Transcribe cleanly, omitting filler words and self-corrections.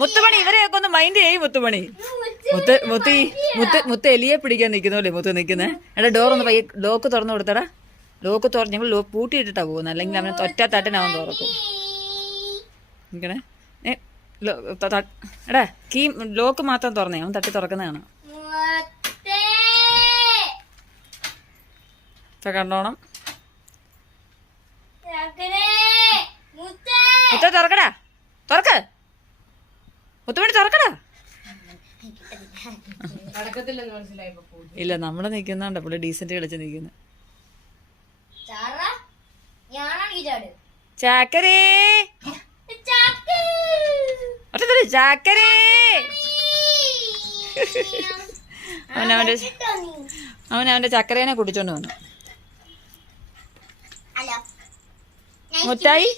മുത്തുമണി ഇവരെയൊക്കെ ഒന്ന് മൈൻഡ് ചെയ്യും. മുത്തുമണി മുത്ത് എലിയെ പിടിക്കാൻ നിൽക്കുന്നല്ലേ മുത്ത് നിൽക്കുന്നേ. എടാ ഡോറൊന്ന് പയ്യെ ലോക്ക് തുറന്നു കൊടുത്തടാ. ലോക്ക് തുറന്ന് ഞങ്ങൾ പൂട്ടിയിട്ടിട്ടാ പോകുന്നത്, അല്ലെങ്കിൽ അവനെ ഒറ്റത്തട്ടിനവൻ തുറക്കും. നിൽക്കണേ. എടാ കീ ലോക്ക് മാത്രം തുറന്നേ, അവൻ തട്ടി തുറക്കുന്നതാണ്. കണ്ടോണം. മുത്ത തുറക്കടാ, തുറക്ക് മുത്തുമണി തുറക്കടാ. ഇല്ല നമ്മള് നിക്കുന്നുണ്ട് പുള്ളി ഡീസന്റ് കളിച്ച് നിക്കുന്നു. ചാക്കരേ ചാക്കരേ അവനവന്റെ ചക്കരേനെ കുടിച്ചോണ്ട് വന്നു. മുത്തായി